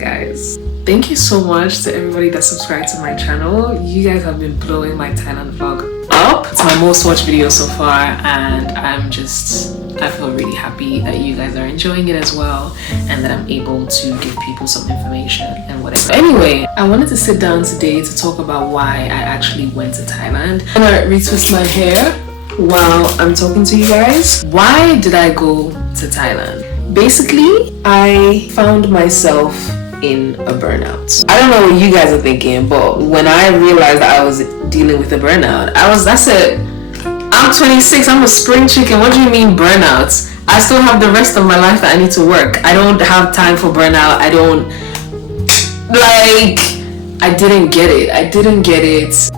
guys. Thank you so much to everybody that subscribed to my channel. You guys have been blowing my Thailand vlog up. It's my most watched video so far, and I feel really happy that you guys are enjoying it as well, and that I'm able to give people some information and whatever. Anyway, I wanted to sit down today to talk about why I actually went to Thailand. I'm gonna retwist my hair while I'm talking to you guys. Why did I go to Thailand? Basically, I found myself in a burnout. I don't know what you guys are thinking, but when I realized that I was dealing with a burnout, that's it. I'm 26, I'm a spring chicken. What do you mean burnout? I still have the rest of my life that I need to work. I don't have time for burnout. I didn't get it.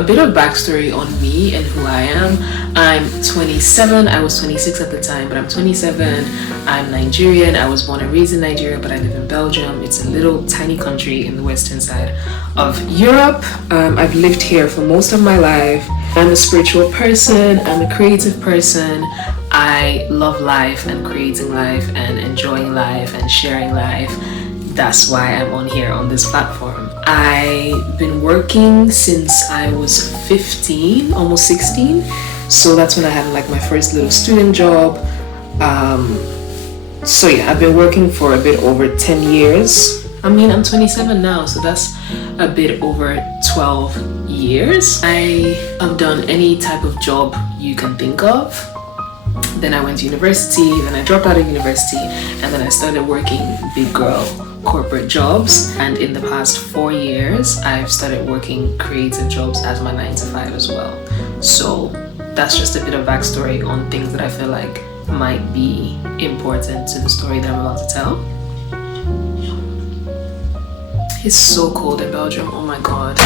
A bit of backstory on me and who I am. I'm 27. I was 26 at the time, but I'm 27. I'm Nigerian. I was born and raised in Nigeria, but I live in Belgium. It's a little tiny country in the western side of Europe. I've lived here for most of my life. I'm a spiritual person. I'm a creative person. I love life and creating life and enjoying life and sharing life. That's why I'm on here on this platform. I've been working since I was 15, almost 16. So that's when I had like my first little student job. So yeah, I've been working for a bit over 10 years. I mean, I'm 27 now, so that's a bit over 12 years. I have done any type of job you can think of. Then I went to university, then I dropped out of university, and then I started working big girl corporate jobs. And in the past 4 years, I've started working creative jobs as my 9 to 5 as well. So that's just a bit of backstory on things that I feel like might be important to the story that I'm about to tell. It's so cold in Belgium, oh my god.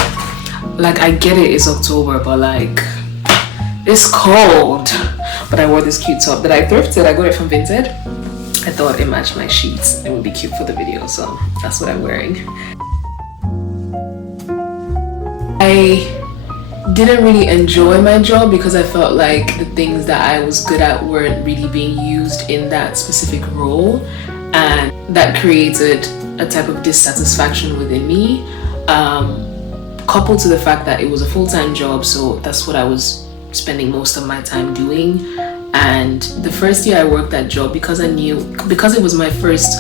Like, I get it, it's October, but like, it's cold. But I wore this cute top that I thrifted. I got it from Vinted. I thought it matched my sheets. It would be cute for the video, so that's what I'm wearing. I didn't really enjoy my job because I felt like the things that I was good at weren't really being used in that specific role, and that created a type of dissatisfaction within me, coupled to the fact that it was a full-time job, so that's what I was spending most of my time doing. And the first year I worked that job, because it was my first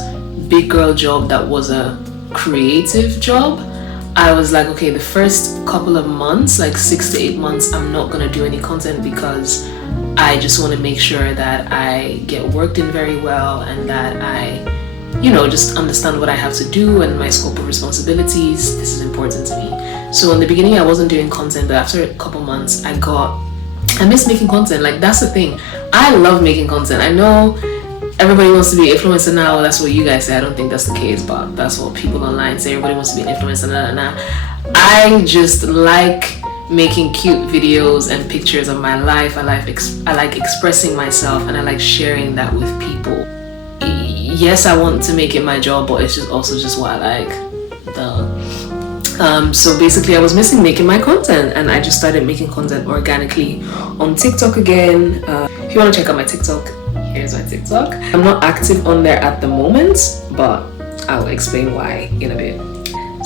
big girl job that was a creative job, I was like, okay, the first couple of months, like 6 to 8 months, I'm not gonna do any content because I just want to make sure that I get worked in very well and that I, just understand what I have to do and my scope of responsibilities. This is important to me. So in the beginning I wasn't doing content, but after a couple months I miss making content. Like, that's the thing. I love making content. I know everybody wants to be an influencer now. That's what you guys say. I don't think that's the case, but that's what people online say. Everybody wants to be an influencer. I just like making cute videos and pictures of my life. I like expressing myself, and I like sharing that with people. Yes, I want to make it my job, but it's just also just what I like. So basically I was missing making my content, and I just started making content organically on TikTok again. If you want to check out my TikTok, here's my TikTok. I'm not active on there at the moment, but I'll explain why in a bit.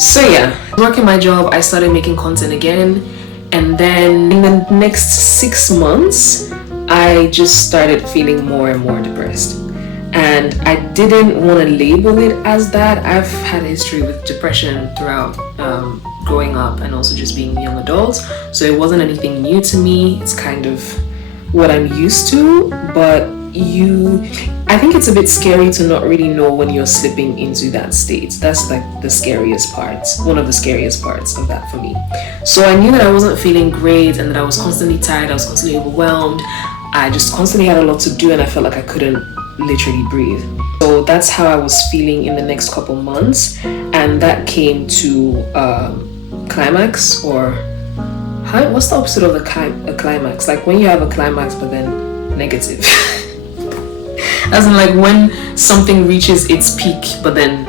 So yeah, working my job, I started making content again, and then in the next 6 months I just started feeling more and more depressed. And I didn't want to label it as that. I've had a history with depression throughout growing up and also just being a young adult. So it wasn't anything new to me. It's kind of what I'm used to. But I think it's a bit scary to not really know when you're slipping into that state. That's like the scariest part, one of the scariest parts of that for me. So I knew that I wasn't feeling great and that I was constantly tired. I was constantly overwhelmed. I just constantly had a lot to do, and I felt like I couldn't literally breathe. So that's how I was feeling in the next couple months, and that came to climax, or what's the opposite of a climax? Like when you have a climax but then negative. As in like when something reaches its peak but then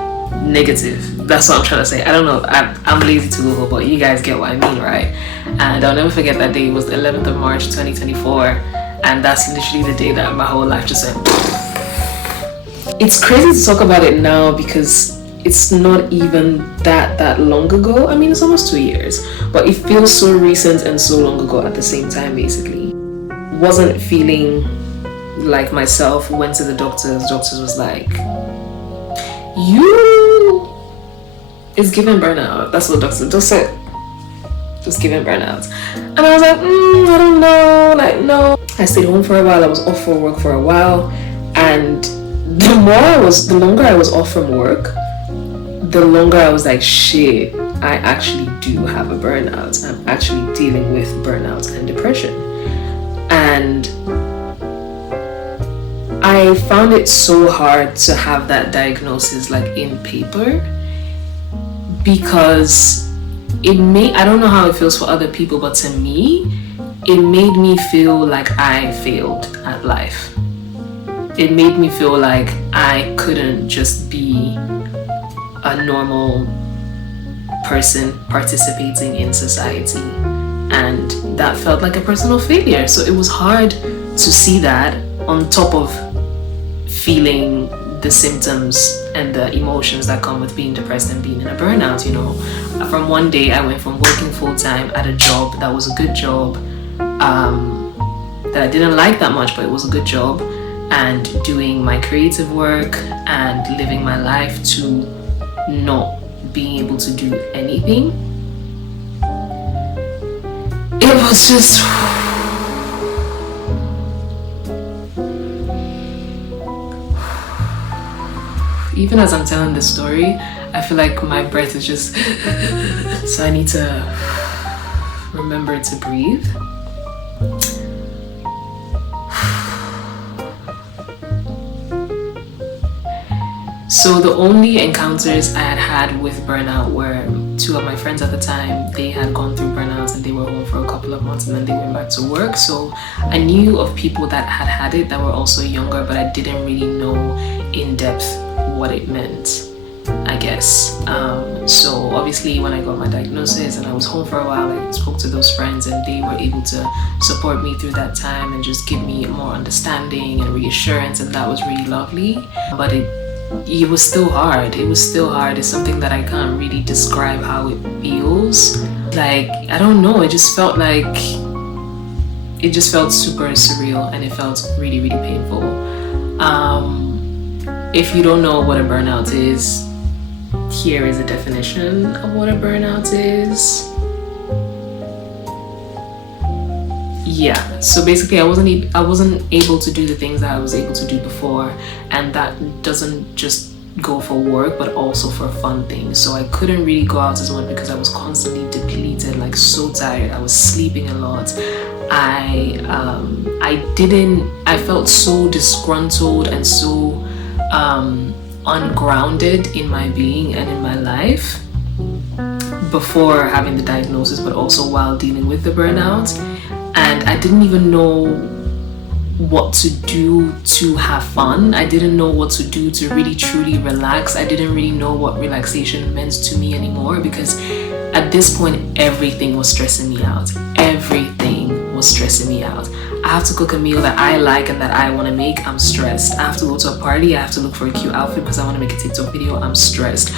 negative. That's what I'm trying to say. I don't know, I'm lazy to Google, but you guys get what I mean, right? And I'll never forget that day. It was the 11th of March 2024, and that's literally the day that my whole life just went. It's crazy to talk about it now because it's not even that long ago. I mean, it's almost 2 years, but it feels so recent and so long ago at the same time. Basically, wasn't feeling like myself. Went to the doctors. Doctors was like, you is giving burnout. That's what doctor said. Just giving burnout. And I was like, I don't know, like, no. I stayed home for a while. I was off for work for a while, and the longer I was off from work, the longer I was like, shit, I actually do have a burnout. I'm actually dealing with burnout and depression. And I found it so hard to have that diagnosis like in paper, because I don't know how it feels for other people, but to me, it made me feel like I failed at life. It made me feel like I couldn't just be a normal person participating in society. And that felt like a personal failure. So it was hard to see that on top of feeling the symptoms and the emotions that come with being depressed and being in a burnout, you know. From one day I went from working full-time at a job that was a good job, that I didn't like that much, but it was a good job, and doing my creative work and living my life, to not being able to do anything. It was just... Even as I'm telling this story, I feel like my breath is just... So I need to remember to breathe. So the only encounters I had with burnout were two of my friends at the time. They had gone through burnouts and they were home for a couple of months and then they went back to work. So I knew of people that had it that were also younger, but I didn't really know in depth what it meant, I guess. So obviously when I got my diagnosis and I was home for a while, I spoke to those friends and they were able to support me through that time and just give me more understanding and reassurance, and that was really lovely. But it was still hard. It was still hard. It's something that I can't really describe how it feels. Like, I don't know, it just felt super surreal, and it felt really, really painful. If you don't know what a burnout is, here is a definition of what a burnout is. Yeah, so basically I wasn't able to do the things that I was able to do before, and that doesn't just go for work but also for fun things. So I couldn't really go out as much because I was constantly depleted, like so tired. I was sleeping a lot. I felt so disgruntled and so ungrounded in my being and in my life before having the diagnosis, but also while dealing with the burnout. And I didn't even know what to do to have fun. I didn't know what to do to really truly relax. I didn't really know what relaxation meant to me anymore, because at this point everything was stressing me out. Everything was stressing me out. I have to cook a meal that I like and that I want to make, I'm stressed. I have to go to a party, I have to look for a cute outfit because I want to make a TikTok video, I'm stressed.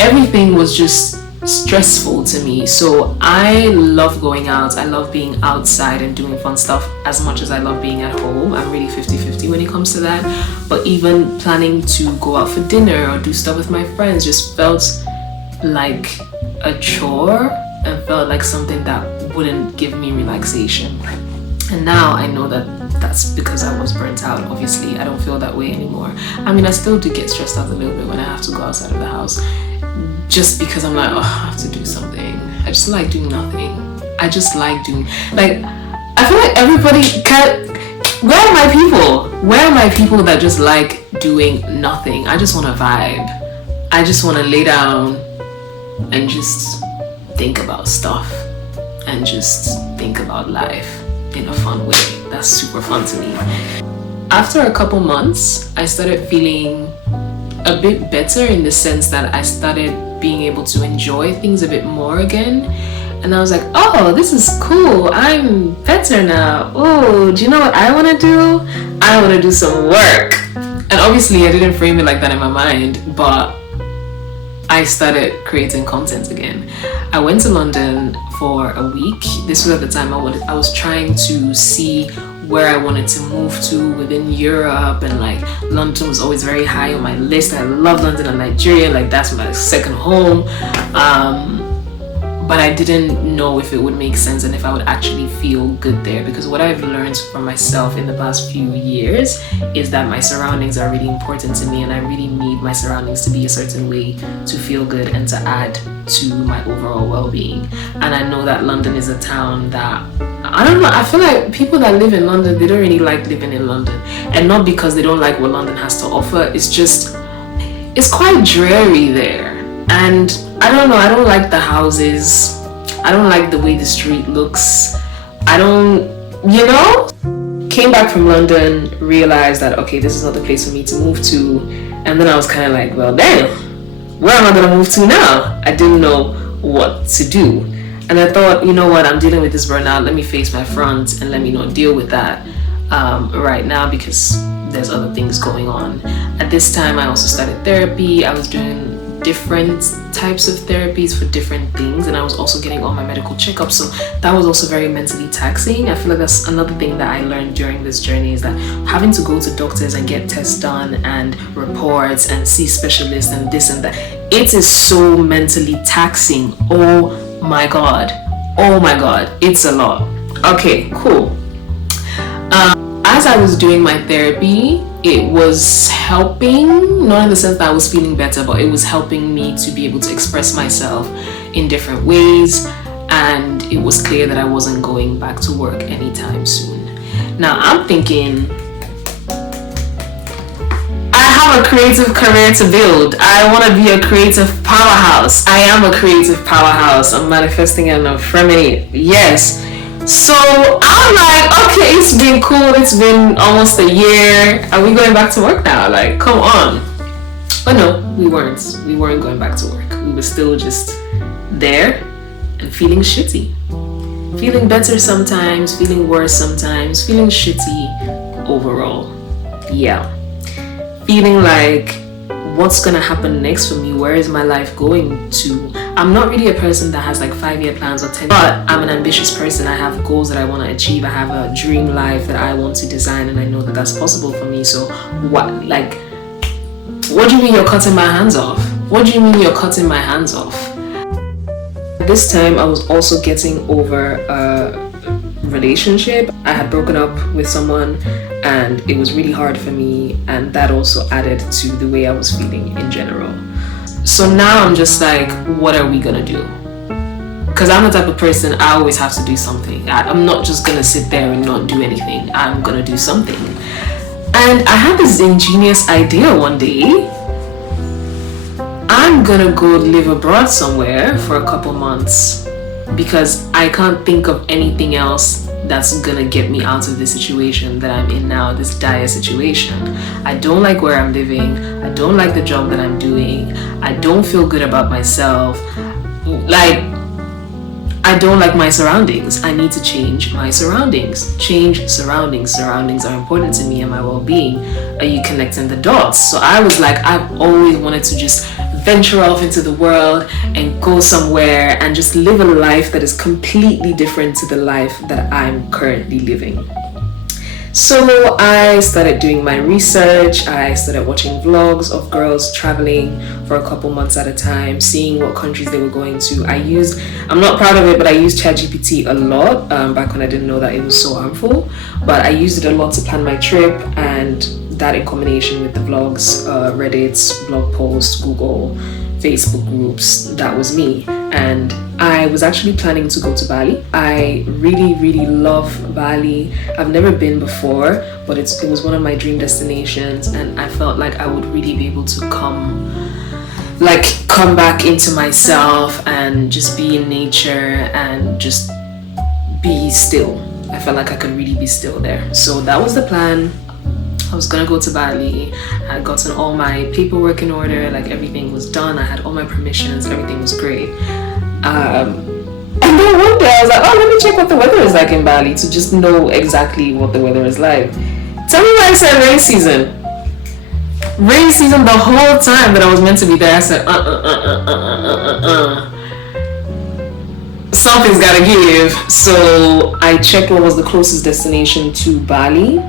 Everything was just stressful to me. So I love going out. I love being outside and doing fun stuff as much as I love being at home. I'm really 50-50 when it comes to that. But even planning to go out for dinner or do stuff with my friends just felt like a chore and felt like something that wouldn't give me relaxation. And now I know that that's because I was burnt out. Obviously, I don't feel that way anymore. I mean, I still do get stressed out a little bit when I have to go outside of the house, just because I'm like, oh, I have to do something. I just like doing nothing. I just like doing, like, I feel like everybody where are my people? Where are my people that just like doing nothing? I just want to vibe. I just want to lay down and just think about stuff and just think about life in a fun way. That's super fun to me. After a couple months, I started feeling a bit better in the sense that I started being able to enjoy things a bit more again. And I was like, oh, this is cool. I'm better now. Oh, do you know what I want to do? I want to do some work. And And obviously I didn't frame it like that in my mind, but I started creating content again. I went to London for a week. This was at the time I was trying to see where I wanted to move to within Europe, and like London was always very high on my list. I love London and Nigeria, like that's my second home. But I didn't know if it would make sense and if I would actually feel good there, because what I've learned from myself in the past few years is that my surroundings are really important to me, and I really need my surroundings to be a certain way to feel good and to add to my overall well-being. And I know that London is a town that, I don't know, I feel like people that live in London, they don't really like living in London. And not because they don't like what London has to offer, it's just, it's quite dreary there. And I don't know, I don't like the houses. I don't like the way the street looks. I don't, you know? Came back from London, realized that, okay, this is not the place for me to move to. And then I was kind of like, well, damn, where am I going to move to now? I didn't know what to do. And I thought, you know what, I'm dealing with this burnout. Let me face my front and let me not deal with that right now, because there's other things going on. At this time, I also started therapy. I was doing different types of therapies for different things, and I was also getting all my medical checkups, so that was also very mentally taxing. I feel like that's another thing that I learned during this journey, is that having to go to doctors and get tests done and reports and see specialists and this and that, it is so mentally taxing. Oh my god, it's a lot. Okay, cool. As I was doing my therapy, it was helping, not in the sense that I was feeling better, but it was helping me to be able to express myself in different ways, and it was clear that I wasn't going back to work anytime soon. Now I'm thinking, I have a creative career to build. I want to be a creative powerhouse. I am a creative powerhouse. I'm manifesting it and I'm affirming it. Yes. So I'm like, okay, it's been cool. It's been almost a year. Are we going back to work now? Like, come on. But no, we weren't. We weren't going back to work. We were still just there and feeling shitty. Feeling better sometimes, feeling worse sometimes, feeling shitty overall. Yeah. Feeling like, what's gonna happen next for me? Where is my life going to? I'm not really a person that has like 5-year plans or 10, but I'm an ambitious person. I have goals that I want to achieve. I have a dream life that I want to design, and I know that that's possible for me. So what do you mean you're cutting my hands off? What do you mean you're cutting my hands off? This time I was also getting over a relationship. I had broken up with someone, and it was really hard for me, and that also added to the way I was feeling in general. So now I'm just like, what are we gonna do? Because I'm the type of person, I always have to do something. I'm not just gonna sit there and not do anything. I'm gonna do something. And I had this ingenious idea one day. I'm gonna go live abroad somewhere for a couple months, because I can't think of anything else that's gonna get me out of this situation that I'm in now, this dire situation. I don't like where I'm living. I don't like the job that I'm doing. I don't feel good about myself. Like, I don't like my surroundings. I need to change my surroundings. Change surroundings. Surroundings are important to me and my well-being. Are you connecting the dots? So I was like, I've always wanted to just venture off into the world and go somewhere and just live a life that is completely different to the life that I'm currently living. So I started doing my research. I started watching vlogs of girls traveling for a couple months at a time, seeing what countries they were going to. I'm not proud of it, but I used ChatGPT a lot back when I didn't know that it was so harmful. But I used it a lot to plan my trip, and that in combination with the vlogs, Reddit, blog posts, Google, Facebook groups, that was me. And I was actually planning to go to Bali. I really, really love Bali. I've never been before, but it was one of my dream destinations, and I felt like I would really be able to come back into myself and just be in nature and just be still. I felt like I could really be still there. So that was the plan. I was gonna go to Bali. I had gotten all my paperwork in order, like everything was done. I had all my permissions, everything was great. And then one day I was like, oh, let me check what the weather is like in Bali to just know exactly what the weather is like. Tell me why I said rain season. Rainy season, the whole time that I was meant to be there, I said, something's gotta give. So I checked what was the closest destination to Bali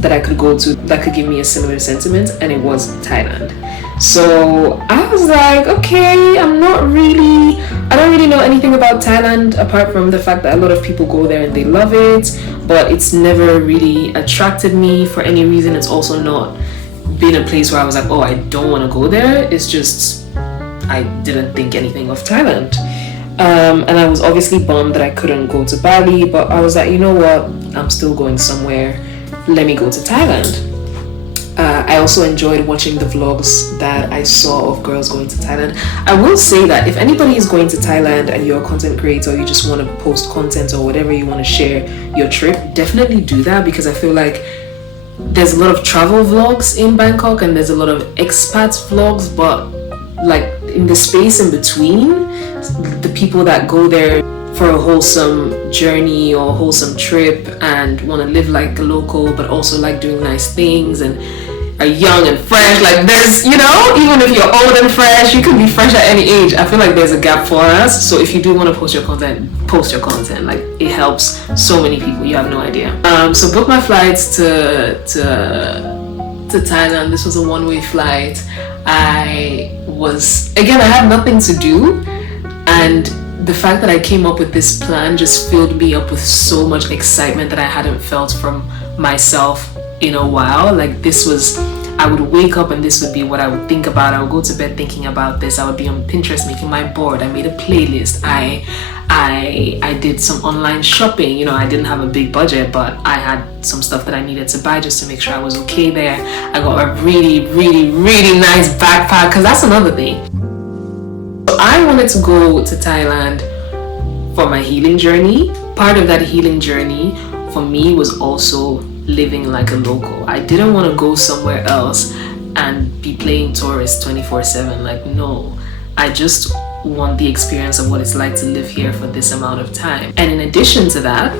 that I could go to that could give me a similar sentiment, and it was Thailand. So I was like, okay, I don't really know anything about Thailand apart from the fact that a lot of people go there and they love it, but it's never really attracted me for any reason. It's also not been a place where I was like, oh, I don't want to go there. It's just I didn't think anything of Thailand. And I was obviously bummed that I couldn't go to Bali, but I was like, you know what, I'm still going somewhere, let me go to Thailand. I also enjoyed watching the vlogs that I saw of girls going to Thailand. I will say that if anybody is going to Thailand and you're a content creator, you just want to post content or whatever you want to share your trip, definitely do that, because I feel like there's a lot of travel vlogs in Bangkok and there's a lot of expat vlogs, but like in the space in between, the people that go there for a wholesome journey or a wholesome trip and want to live like a local but also like doing nice things and are young and fresh, like there's, you know, even if you're old and fresh, you can be fresh at any age. I feel like there's a gap for us. So if you do want to post your content, like it helps so many people, you have no idea. So booked my flights to Thailand. This was a one-way flight. I had nothing to do, and the fact that I came up with this plan just filled me up with so much excitement that I hadn't felt from myself in a while. Like I would wake up and this would be what I would think about. I would go to bed thinking about this. I would be on Pinterest making my board. I made a playlist. I did some online shopping. You know, I didn't have a big budget, but I had some stuff that I needed to buy just to make sure I was okay there. I got a really, really, really nice backpack, because that's another thing. I wanted to go to Thailand for my healing journey. Part of that healing journey for me was also living like a local. I didn't want to go somewhere else and be playing tourist 24/7. Like, no, I just want the experience of what it's like to live here for this amount of time. And in addition to that,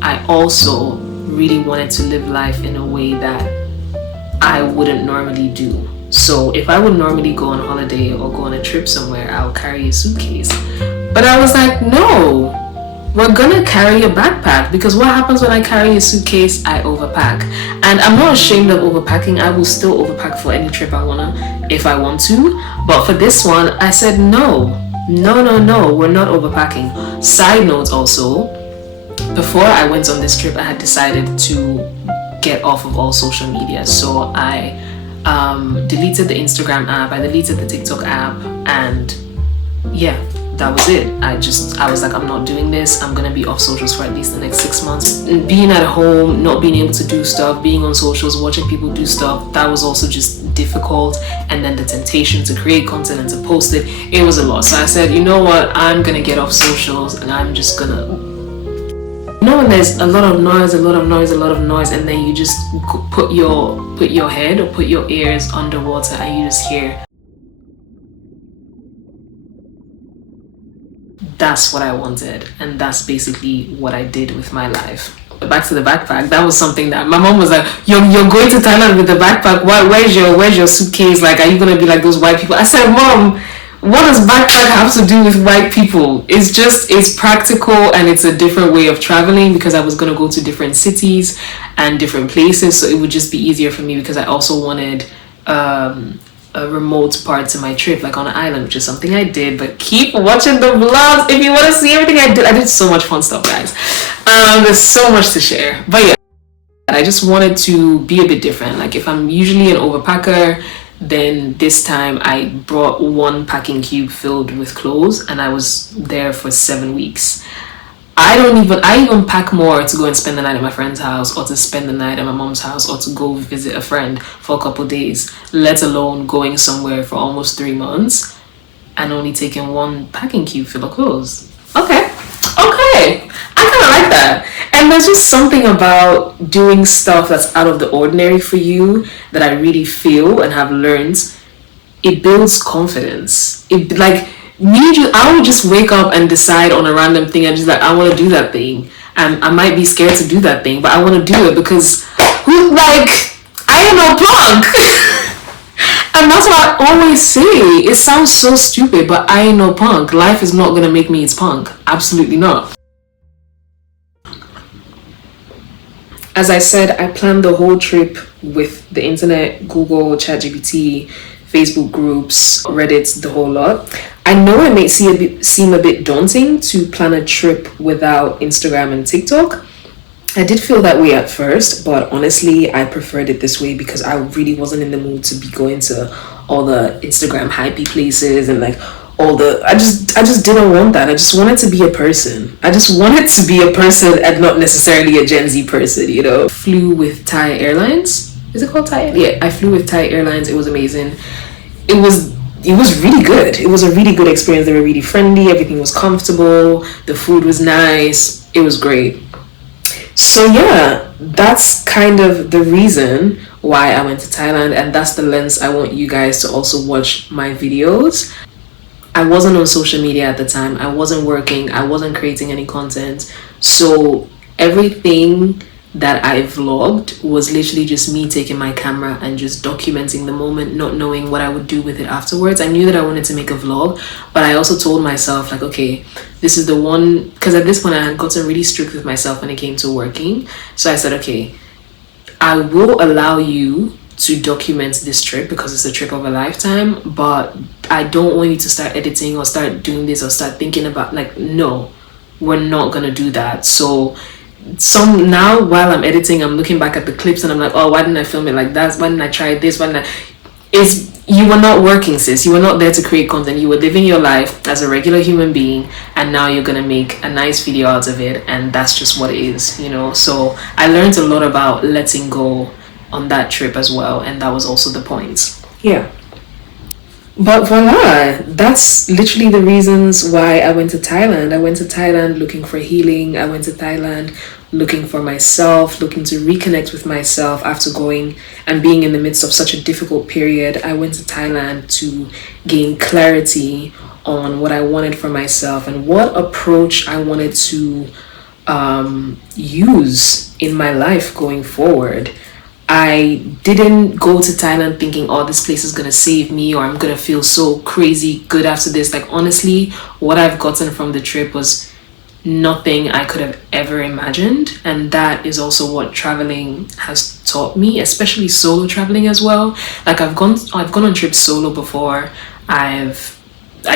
I also really wanted to live life in a way that I wouldn't normally do. So if I would normally go on holiday or go on a trip somewhere, I'll carry a suitcase. But I was like, no, we're gonna carry a backpack, because what happens when I carry a suitcase? I overpack. And I'm not ashamed of overpacking. I will still overpack for any trip I wanna, if I want to. But for this one, I said no, we're not overpacking. Side note also, before I went on this trip, I had decided to get off of all social media. So I deleted the Instagram app, I deleted the TikTok app, and yeah, that was it. I was like, I'm not doing this. I'm gonna be off socials for at least the next 6 months. Being at home, not being able to do stuff, being on socials, watching people do stuff, that was also just difficult. And then the temptation to create content and to post it was a lot. So I said, you know what, I'm gonna get off socials and I'm just gonna, when there's a lot of noise, and then you just put your head or put your ears underwater and you just hear. That's what I wanted, and that's basically what I did with my life. Back to the backpack. That was something that my mom was like, you're going to Thailand with the backpack. Where's your suitcase? Like, are you gonna be like those white people? I said, Mom, what does backpack have to do with white people? It's practical, and it's a different way of traveling, because I was going to go to different cities and different places, so it would just be easier for me, because I also wanted a remote part to my trip, like on an island, which is something I did. But keep watching the vlogs if you want to see everything I did. I did so much fun stuff, guys. There's so much to share. But yeah, I just wanted to be a bit different. Like, if I'm usually an overpacker, then this time I brought one packing cube filled with clothes, and I was there for 7 weeks. I even pack more to go and spend the night at my friend's house, or to spend the night at my mom's house, or to go visit a friend for a couple of days, let alone going somewhere for almost 3 months and only taking one packing cube full of clothes. Okay, I kind of like that. And there's just something about doing stuff that's out of the ordinary for you that I really feel and have learned. It builds confidence. I would just wake up and decide on a random thing and just like, I want to do that thing. And I might be scared to do that thing, but I want to do it because I am no punk. And that's what I always say. It sounds so stupid, but I ain't no punk. Life is not gonna make me its punk. Absolutely not. As I said, I planned the whole trip with the internet, Google, ChatGPT, Facebook groups, Reddit, the whole lot. I know it may seem a bit daunting to plan a trip without Instagram and TikTok. I did feel that way at first, but honestly, I preferred it this way because I really wasn't in the mood to be going to all the Instagram hypey places and like all the I just didn't want that. I just wanted to be a person. I just wanted to be a person and not necessarily a Gen Z person, you know. Flew with Thai Airlines. Is it called Thai? Yeah, I flew with Thai Airlines. It was amazing. It was really good. It was a really good experience. They were really friendly. Everything was comfortable. The food was nice. It was great. So yeah, that's kind of the reason why I went to Thailand, and that's the lens I want you guys to also watch my videos. I wasn't on social media at the time. I wasn't working. I wasn't creating any content. So everything that I vlogged was literally just me taking my camera and just documenting the moment, not knowing what I would do with it afterwards. I knew that I wanted to make a vlog, but I also told myself like, okay, this is the one, because at this point I had gotten really strict with myself when it came to working. So I said, okay, I will allow you to document this trip because it's a trip of a lifetime, but I don't want you to start editing or start doing this or start thinking about like, no, we're not gonna do that. So now while I'm editing, I'm looking back at the clips and I'm like, oh, why didn't I film it like that? Why didn't I try this? Why didn't I? You were not working, sis. You were not there to create content. You were living your life as a regular human being, and now you're gonna make a nice video out of it, and that's just what it is, you know. So I learned a lot about letting go on that trip as well, and that was also the point. Yeah. But voila, that's literally the reasons why I went to Thailand. I went to Thailand looking for healing. I went to Thailand looking for myself, looking to reconnect with myself after going and being in the midst of such a difficult period. I went to Thailand to gain clarity on what I wanted for myself and what approach I wanted to use in my life going forward. I didn't go to Thailand thinking, oh, this place is gonna save me or I'm gonna feel so crazy good after this. Like, honestly, what I've gotten from the trip was nothing I could have ever imagined. And that is also what traveling has taught me, especially solo traveling as well. Like, I've gone on trips solo before. I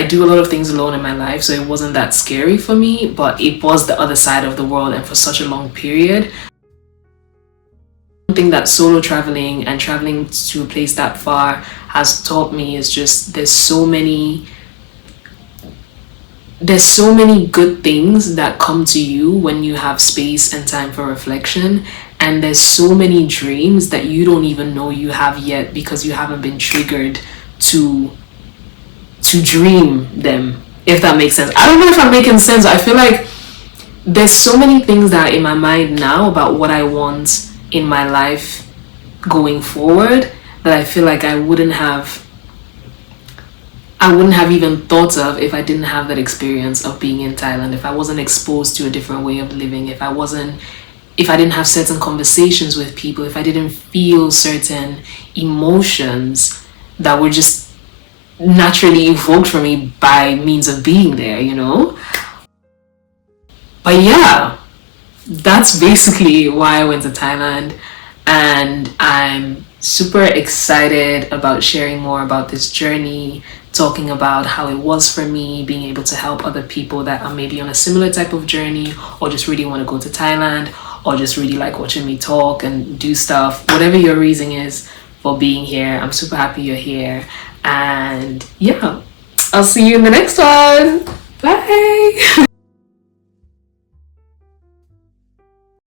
do a lot of things alone in my life, so it wasn't that scary for me, but it was the other side of the world and for such a long period. One thing that solo traveling and traveling to a place that far has taught me is just there's so many good things that come to you when you have space and time for reflection, and there's so many dreams that you don't even know you have yet because you haven't been triggered to dream them, if that makes sense. I don't know if I'm making sense. I feel like there's so many things that are in my mind now about what I want in my life going forward that I feel like I wouldn't have even thought of if I didn't have that experience of being in Thailand, if I wasn't exposed to a different way of living, if I didn't have certain conversations with people, if I didn't feel certain emotions that were just naturally evoked from me by means of being there, you know? But yeah, that's basically why I went to Thailand, and I'm super excited about sharing more about this journey, talking about how it was for me, being able to help other people that are maybe on a similar type of journey or just really want to go to Thailand or just really like watching me talk and do stuff. Whatever your reason is for being here, I'm super happy you're here. And yeah, I'll see you in the next one. Bye.